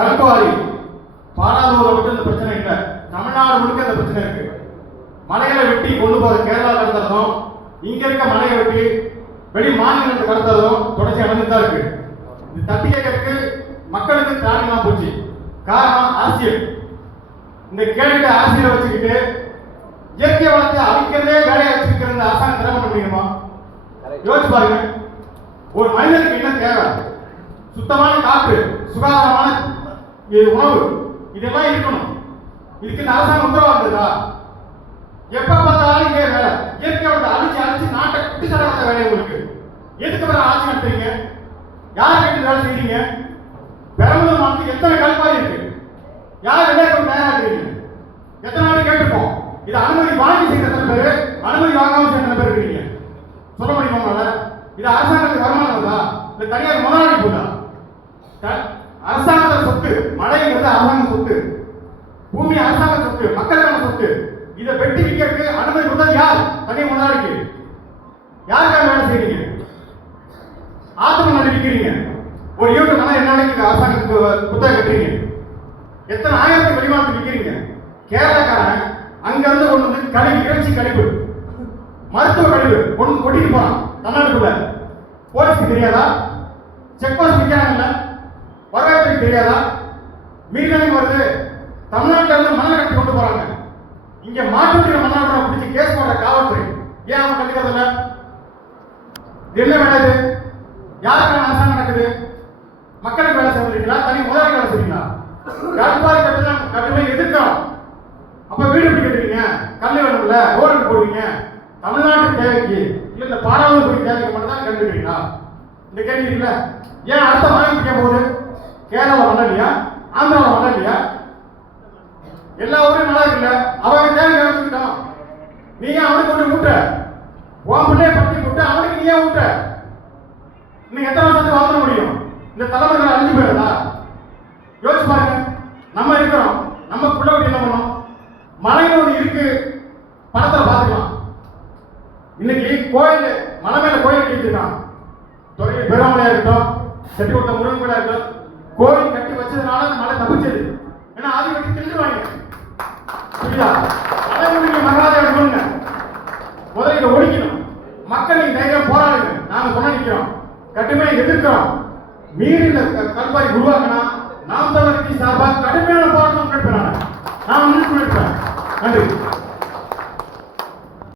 கல்குவாரி பாலாலூரை விட்டு இந்த பிரச்சனை இல்லை, தமிழ்நாடு முழுக்க இந்த பிரச்சனை இருக்கு. மலைகளை வெட்டி கொண்டு போற கேரளா கடத்துறதும் இங்க இருக்க மலையை வெட்டி வெளி மாநிலங்களுக்கு கடத்துறதும் தொடர்ச்சி நடந்துட்டு தான் இருக்கு. இது தட்டி கேட்கறதுக்கு மக்களுக்கு திராணிமா போச்சு. காரணம் அரசியல். இந்த கேள்விட்ட அரசியலை வச்சுக்கிட்டு இயற்கை வளத்தை அழிக்கிறதே வேலையை வச்சிருக்கிற இந்த அரசாங்கம் திறமை முடியுமா? யோசிச்சு பாருங்க. ஒரு மனிதனுக்கு என்ன தேவை? சுத்தமான காற்று, சுகாதாரமான உணவு, இதெல்லாம் இருக்கணும். இதுக்கு இந்த அரசாங்கம் உத்தரவா இருந்ததா? எப்ப பார்த்தாலும் இங்கே வேலை, இயற்கை வளத்தை அழிச்சு நாட்டை குட்டி தர வேலை உங்களுக்கு. எதுக்கு பிறகு ஆட்சி நடத்துறீங்க? யார் கட்டி வேலை செய்றீங்க? பெரம்பலூர் மாவட்டத்துக்கு எத்தனை கல்பாரி இருக்கு? யார் விளையாட்டு தயாராகிறீங்க? எத்தனை நாள் கேட்டுப்போம். இது அனுமதி வாங்கி செய்த எத்தனை பேர், அனுமதி வாங்காம செய்த எத்தனை பேர் இருக்கீங்க? சொல்ல முடியுமா உங்களால? இது அரசாங்கத்துக்கு வருமானம் வருதா இல்ல தனியார் முதலாளி போதா? அரசாங்க சொத்து, மழைங்கிறது அரசாங்க சொத்து, பூமி அரசாங்க சொத்து, மக்களுக்கான சொத்து. இதை வெட்டி விற்கிறதுக்கு அனுமதி கொடுத்தது யார்? தனியார் முதலாளிக்கு. யாருக்காக வேலை செய்றீங்க? ஆத்திரம் நடிக்கிறீங்க. ஒரு யூனிட் மலை என்ன நாளைக்கு அரசாங்கத்துக்கு புத்தகம் கட்டுறீங்க? எத்தனை ஆயிரத்துக்கு வெளிமானத்துக்கு விற்கிறீங்க? கேரளாக்காரன் அங்க இருந்து கொண்டு வந்து கழிவு, இறைச்சி கழிவு, மருத்துவ கழிவு கொண்டு கொட்டிட்டு போறான் தமிழ்நாட்டுக்குள்ள. போலீஸ்க்கு தெரியாதா? செக் போஸ்ட் விற்கிறாங்கல்ல, வருவாய்த்துறைக்கு தெரியாதா? மீதானே வருது. தமிழ்நாட்டில இருந்து மணல் கட்டி கொண்டு போறாங்க. இங்க மாற்றுத்திற மண்ணாளரை பிடிச்சி கேஸ் போடுற காவல்துறை ஏன் அவங்க கண்டுக்கிறது இல்ல? என்ன வேலை? யாருக்கான அரசாங்கம் நடக்குது? மக்களுக்கு வேலை செய்வீங்களா, தனி முதலாளி வேலை செய்வீங்களா? கல்பாரி கட்டுமை எதிர்க்கிறோம். அப்ப வீடு எப்படி கட்டுவீங்க? கல் வேணும்ல, ரோடு போடுவீங்க. தமிழ்நாட்டு தேவைக்கு இல்ல இந்த பாராளுமன்ற தேவைக்கு மட்டும் தான் கண்டுக்கிறீங்களா? இந்த கேள்வி இருக்குல்ல. ஏன் அடுத்த மழை பிடிக்க போகுது? கேரளா மழை இல்லையா? ஆந்திராவில் மழை இல்லையா? எல்லா ஊரையும் மழை இருக்குல்ல. அவங்க தேவை கவனிச்சுக்கிட்டோம். நீ ஏன் அவனுக்கு கொண்டு ஊட்ட? உன் பிள்ளைய பட்டி விட்டு அவனுக்கு நீ ஏன் ஊட்ட? இன்னும் எத்தனை வருஷத்துக்கு வாழ்ந்துட முடியும்? இந்த தலைமுறைகள் அழிஞ்சு போயிடுறதா? யோசிச்சு பாருங்க. நம்ம இருக்கிறோம், நம்ம பிள்ளை என்ன பண்ணணும்? மலையில ஒன்று இருக்கு, படத்துல பாத்துக்கலாம். இன்னைக்கு கோயில், மலை மேல கோயில் கட்டி வச்சிருக்கான். பெருமலையா இருக்கட்டும், செட்டி கொடுத்த முருகன் கோயிலா இருக்கட்டும், கோயில் கட்டி வச்சதுனால அந்த மலை தப்பிச்சது. ஏன்னா ஆதி கட்டி திருடுவாங்க. புரியுதா? மலைமுடிக்கு மகாத எடுக்கணுங்க. முதல்ல இதை ஒழிக்கணும். மக்கள் நீங்க தைரியம் போராடுங்க. நாங்க சொன்ன நிக்கிறோம், கடுமையை எதிர்க்கிறோம். மீறி இந்த கல்பாரி உருவாக்கினா நாம் தமிழ் சார்பாக கடுமையான போராட்டம் முன்னெடுப்பேன். நான் முன்னெடுப்பேன். நன்றி.